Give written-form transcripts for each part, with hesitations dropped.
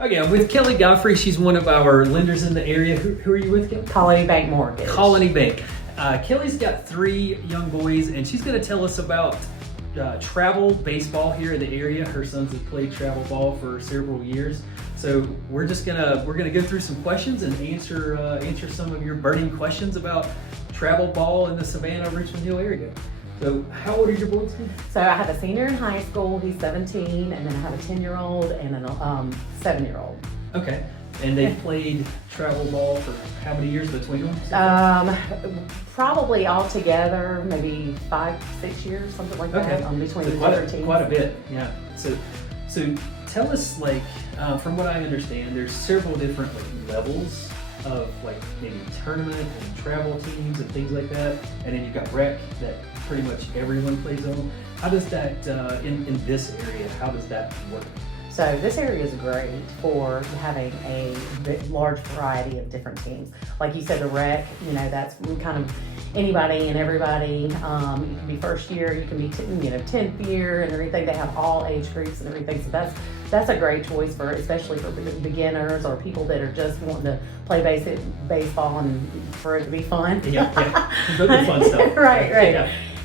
Okay, I'm with Kelly Godfrey. She's one of our lenders in the area. Who are you with, Kelly? Colony Bank Mortgage. Colony Bank. Kelly's got 3 young boys, and she's going to tell us about travel baseball here in the area. Her sons have played travel ball for several years. So we're gonna go through some questions and answer some of your burning questions about travel ball in the Savannah and Richmond Hill area. So how old are your boys? So I have a senior in high school, he's 17, and then I have a 10-year-old and a 7-year-old. Okay. And they've played travel ball for how many years between them? Probably all together, maybe 5-6 years, something like that, between the different teams. Quite a bit, yeah. So tell us, like, from what I understand, there's several different levels of maybe tournament and travel teams and things like that, and then you've got rec that pretty much everyone plays on. How does that in this area? How does that work? So this area is great for having a large variety of different teams. Like you said, the rec, that's kind of anybody and everybody. You can be first year, you can be 10th year and everything. They have all age groups and everything. So that's a great choice especially for beginners or people that are just wanting to play basic baseball and for it to be fun. Yeah. Really fun stuff. Right.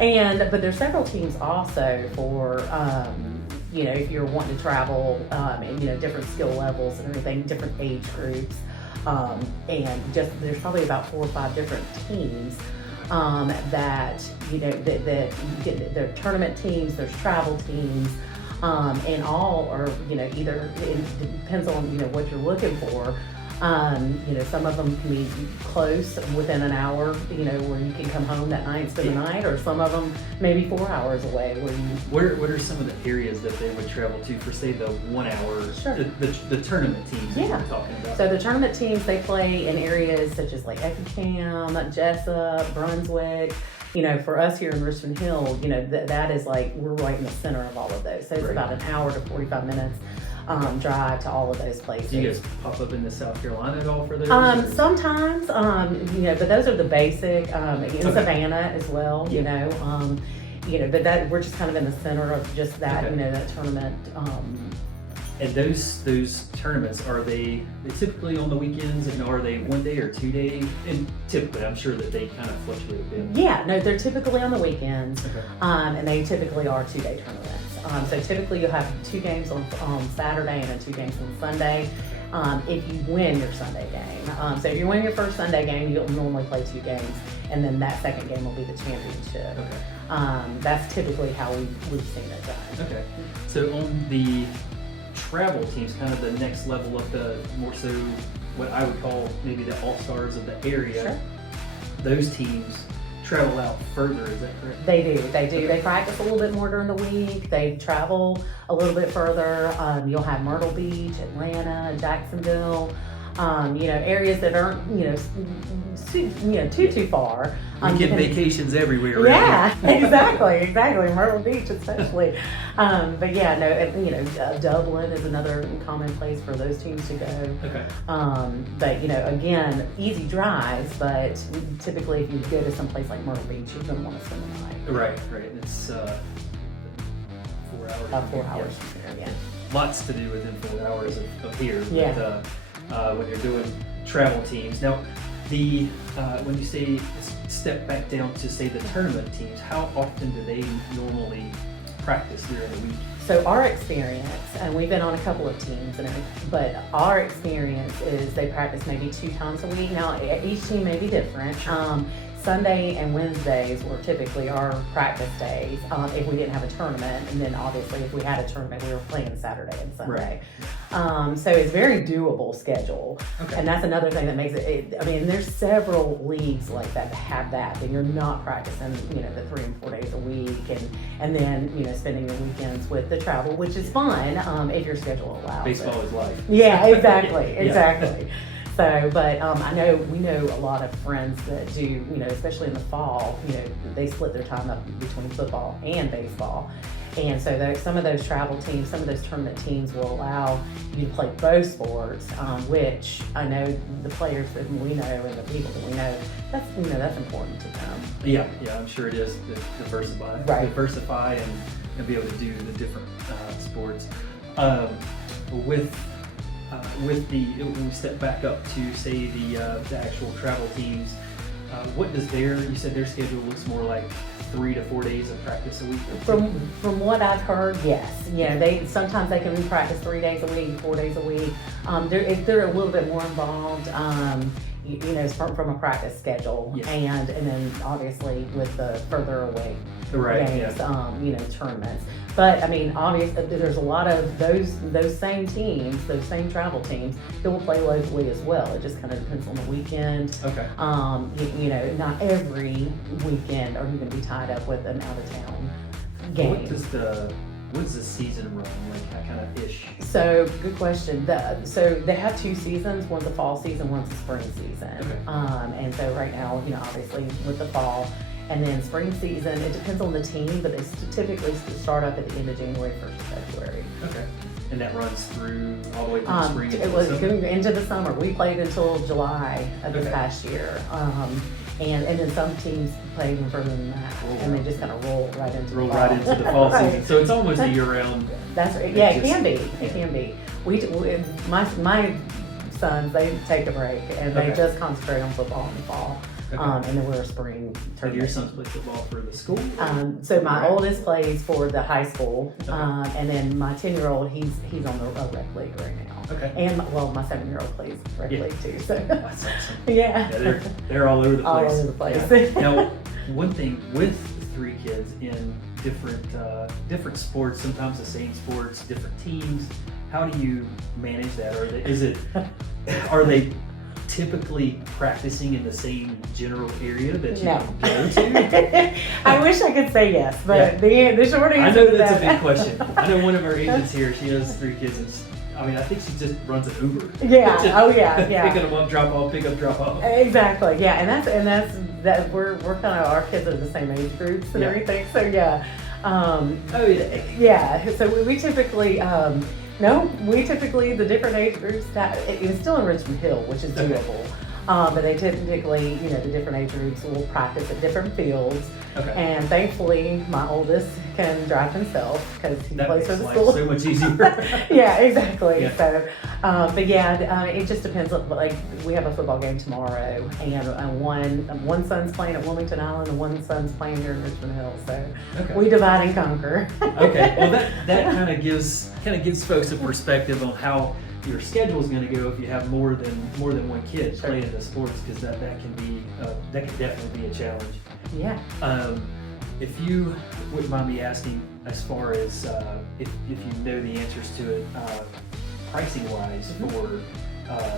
Yeah. But there's several teams also for if you're wanting to travel and different skill levels and everything, different age groups, and just there's probably about 4 or 5 different teams that they're tournament teams, there's travel teams, and all are either it depends on what you're looking for. Some of them can be close within an hour, where you can come home that night and spend the night, or some of them maybe 4 hours away. What are some of the areas that they would travel to for, say, the 1 hour, Sure. the tournament teams that we're talking about? So the tournament teams, they play in areas such as like Effingham, Jessup, Brunswick. For us here in Richmond Hill, that is we're right in the center of all of those. So it's about an hour to 45 minutes. Drive to all of those places. Do you guys pop up into South Carolina at all for those? Sometimes, but those are the basic, in Savannah as well, but that we're just kind of in the center of just that, that tournament. And those tournaments, are they typically on the weekends, and are they 1 day or 2 day? And typically, I'm sure that they kind of fluctuate a bit. Yeah, no, they're typically on the weekends, okay. And they typically are 2-day tournaments. So typically you'll have 2 games on Saturday and then 2 games on Sunday. If you win your Sunday game. So if you win your first Sunday game, you'll normally play 2 games, and then that second game will be the championship. Okay. That's typically how we've seen it done. Okay. So on the travel teams, kind of the next level of the more so what I would call maybe the all-stars of the area, Sure. Those teams travel out further, is that correct? They do. They practice a little bit more during the week. They travel a little bit further. You'll have Myrtle Beach, Atlanta, Jacksonville, areas that aren't, too far. We get vacations everywhere. Right? Yeah, exactly. Myrtle Beach especially. But yeah, no, Dublin is another common place for those teams to go. Okay. But again, easy drives, but typically if you go to some place like Myrtle Beach, you're going to want to spend the night. Right. It's 4 hours. About 4 hours from here, yeah. Lots to do within 4 hours of here. Yeah. But when you're doing travel teams. Now, when you say step back down to, say, the tournament teams, how often do they normally practice during the week? So our experience, and we've been on a couple of teams, but our experience is they practice maybe 2 times a week. Now, each team may be different. Sunday and Wednesdays were typically our practice days if we didn't have a tournament, and then obviously if we had a tournament, we were playing Saturday and Sunday. Right. So it's very doable schedule, and that's another thing that makes it. There's several leagues like that have that, and you're not practicing, the 3 and 4 days a week, and then spending your weekends with the travel, which is fun if your schedule allows. Baseball is life. Yeah, exactly. So, but we know a lot of friends that do, especially in the fall, they split their time up between football and baseball. And so some of those travel teams, some of those tournament teams will allow you to play both sports, which I know the players that we know and the people that we know, that's important to them. Yeah, I'm sure it is to diversify and be able to do the different sports. With when we step back up to say the actual travel teams, what does you said their schedule looks more like 3 to 4 days of practice a week? From what I've heard, yes. Sometimes they can practice 3 days a week, 4 days a week. They're a little bit more involved. From a practice schedule, yes. and then obviously with the further away games, tournaments. But I mean, obviously, there's a lot of those same teams, those same travel teams that will play locally as well. It just kind of depends on the weekend. Okay. Not every weekend are you going to be tied up with an out of town game. What does the season run like? How kind of ish? So good question. So they have 2 seasons. One's a fall season, one's a spring season. Okay. And so right now, obviously with the fall, and then spring season, it depends on the team, but they typically start up at the end of January, 1st of February. Okay. And that runs through all the way through spring? It was going into the summer. We played until July of this past year. And then some teams play even further than that, and they just kind of roll right into the fall right. season. So it's almost a year-round. That's right. Yeah, it can be. It can be. My sons, they take a break and they just concentrate on football in the fall. Okay. And then we're a spring tournament. And your sons play football for the school? So my oldest plays for the high school, and then my 10-year-old, he's on the rec league right now. Okay. And my 7-year-old plays rec league too. So that's awesome. Yeah. They're all over the place. All over the place. Yeah. Now, one thing with 3 kids in different sports, sometimes the same sports, different teams, how do you manage that? Are they typically practicing in the same general area that you go to? I wish I could say yes, but the short answer I know to that's a big question. I know one of our agents here, she has 3 kids, and I think she just runs an Uber. Yeah. Picking them up, drop off, pick up, drop off. Exactly. Yeah, and that's that. We're kind of, our kids are the same age groups and everything. So yeah. So we typically. The different age groups, it's still in Richmond Hill, which is doable. But they typically, the different age groups will practice at different fields. Okay. And thankfully, my oldest can drive himself because he plays for the school. So much easier. Yeah, exactly. Yeah. So, it just depends. Like, we have a football game tomorrow, and one son's playing at Wilmington Island, and one son's playing here in Richmond Hill. So we divide and conquer. Okay. Well, that kind of gives folks a perspective on how your schedule is going to go if you have more than one kid playing the sports, because that can definitely be a challenge. Yeah. If you wouldn't mind me asking, as far as if you know the answers to it, pricing wise for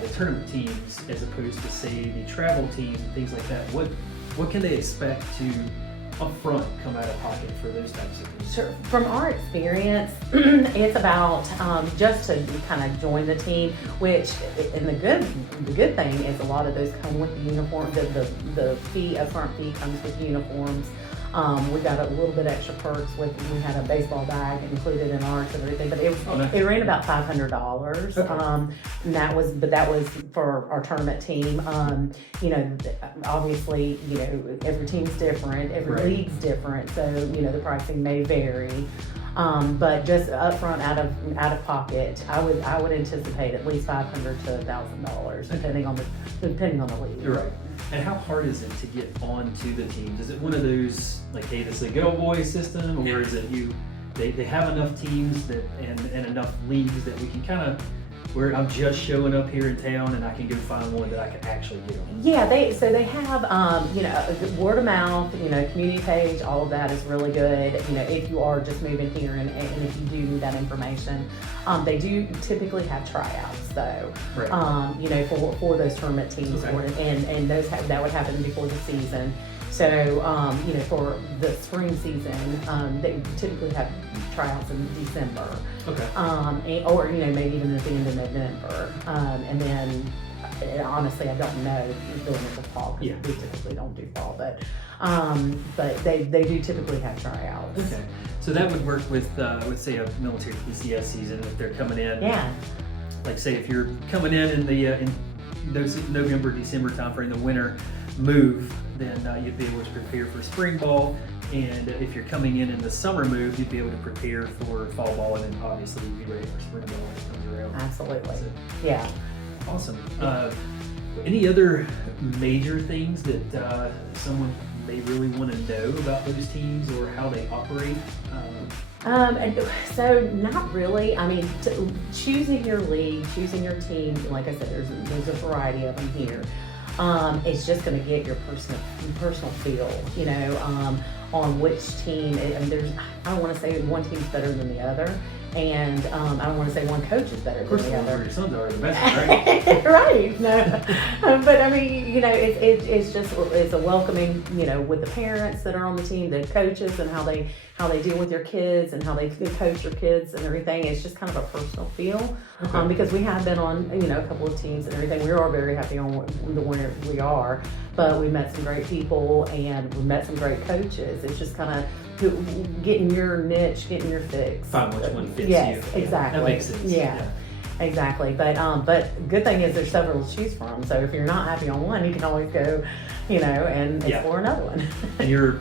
the tournament teams as opposed to say the travel teams and things like that, what can they expect to upfront come out of pocket for those types of things? Sure. From our experience, it's about just to kind of join the team, which, and the good thing is a lot of those come with the uniform. The upfront fee comes with uniforms. We got a little bit extra perks we had a baseball bag included in ours and everything, but it ran about $500. Okay. And that was for our tournament team. Obviously, every team's different, every league's different, so the pricing may vary. But just upfront, out of pocket, I would anticipate at least $500 to $1,000, depending on the league. You're right. And how hard is it to get onto the teams? Is it one of those, like, hey, this is a good old boy system, or is it they have enough teams and enough leagues that we can kind of, where I'm just showing up here in town and I can go find one that I can actually get on? Yeah, they have word of mouth, community page, all of that is really good. If you are just moving here and if you do need that information, they do typically have tryouts though. Right. For those tournament teams, and that would happen before the season. So, for the spring season, they typically have tryouts in December. Okay. Or maybe even at the end of November. And then, honestly, I don't know going into fall, because we typically don't do fall, but they do typically have tryouts. Okay. So that would work with say a military PCS season if they're coming in. Yeah. Like, say if you're coming in those November, December timeframe, the winter move, then you'd be able to prepare for spring ball, And if you're coming in the summer move, you'd be able to prepare for fall ball and then obviously be ready for spring ball when it comes around. Absolutely. So, Yeah. awesome. Any other major things that someone may really want to know about those teams or how they operate? And so not really. I mean, choosing your league, choosing your team, like I said, there's a variety of them here. It's just going to get your personal feel, you know, on which team. And I don't want to say one team's better than the other, and I don't want to say one coach is better than the other. Your sons are the best, right? Right. No, but I mean, you know, it's a welcoming, you know, with the parents that are on the team, the coaches, and how they deal with your kids and how they coach your kids and everything. It's just kind of a personal feel. Okay. Because we have been on, you know, a couple of teams and everything. We are very happy on the winner we are, but we met some great people and we met some great coaches. It's just kind of getting your niche, getting your fix. Find which one fits you. Yes, exactly. That makes sense. Yeah. Exactly, but good thing is there's several to choose from. So if you're not happy on one, you can always go, you know, and explore another one. And you're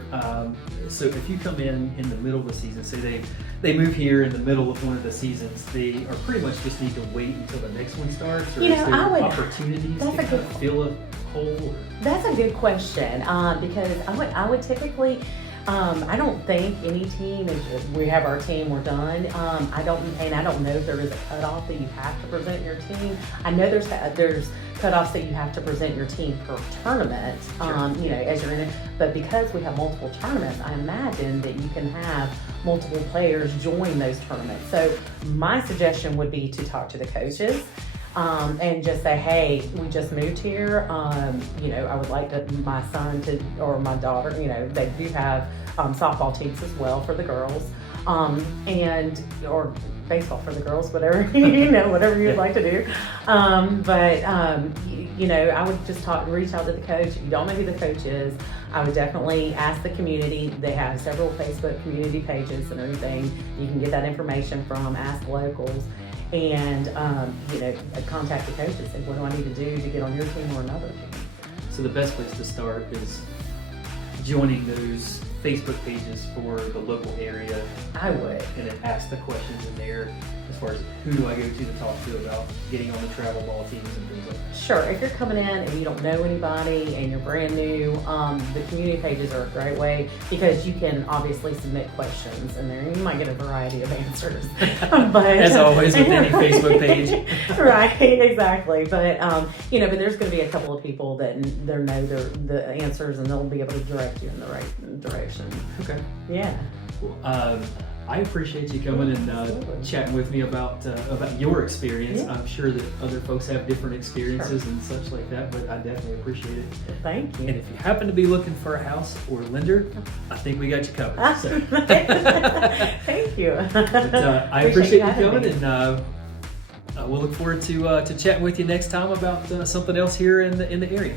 so if you come in the middle of the season, say they move here in the middle of one of the seasons, they are pretty much just need to wait until the next one starts, or you know, is there opportunities to kind of fill a hole? Or? That's a good question because I would typically. I don't think any team is. We have our team. We're done. I don't know if there is a cutoff that you have to present your team. I know there's cutoffs that you have to present your team per tournament. Sure. You know, as you're in it. But because we have multiple tournaments, I imagine that you can have multiple players join those tournaments. So my suggestion would be to talk to the coaches. And just say, hey, we just moved here. You know, I would like my son or my daughter, you know, they do have softball teams as well for the girls, or baseball for the girls, whatever, you know, whatever you'd like to do. You know, I would just reach out to the coach. If you don't know who the coach is, I would definitely ask the community. They have several Facebook community pages and everything. You can get that information from, ask locals. And, you know, contact the coaches and say, what do I need to do to get on your team or another team? So the best place to start is joining those Facebook pages for the local area. I would. And then ask the questions in there as far as who do I go to talk to about getting on the travel ball teams and things like that. Sure. If you're coming in and you don't know anybody and you're brand new, the community pages are a great way because you can obviously submit questions in there and you might get a variety of answers. But as always with any Facebook page. Right, exactly. But you know, but there's going to be a couple of people that they know the answers and they'll be able to direct you in the right direction. Okay. Yeah. Well, I appreciate you coming and chatting with me about your experience. Yeah. I'm sure that other folks have different experiences and such like that, but I definitely appreciate it. Thank you. And if you happen to be looking for a house or lender, I think we got you covered. So. Thank you. But, I appreciate you coming, and we'll look forward to chatting with you next time about something else here in the area.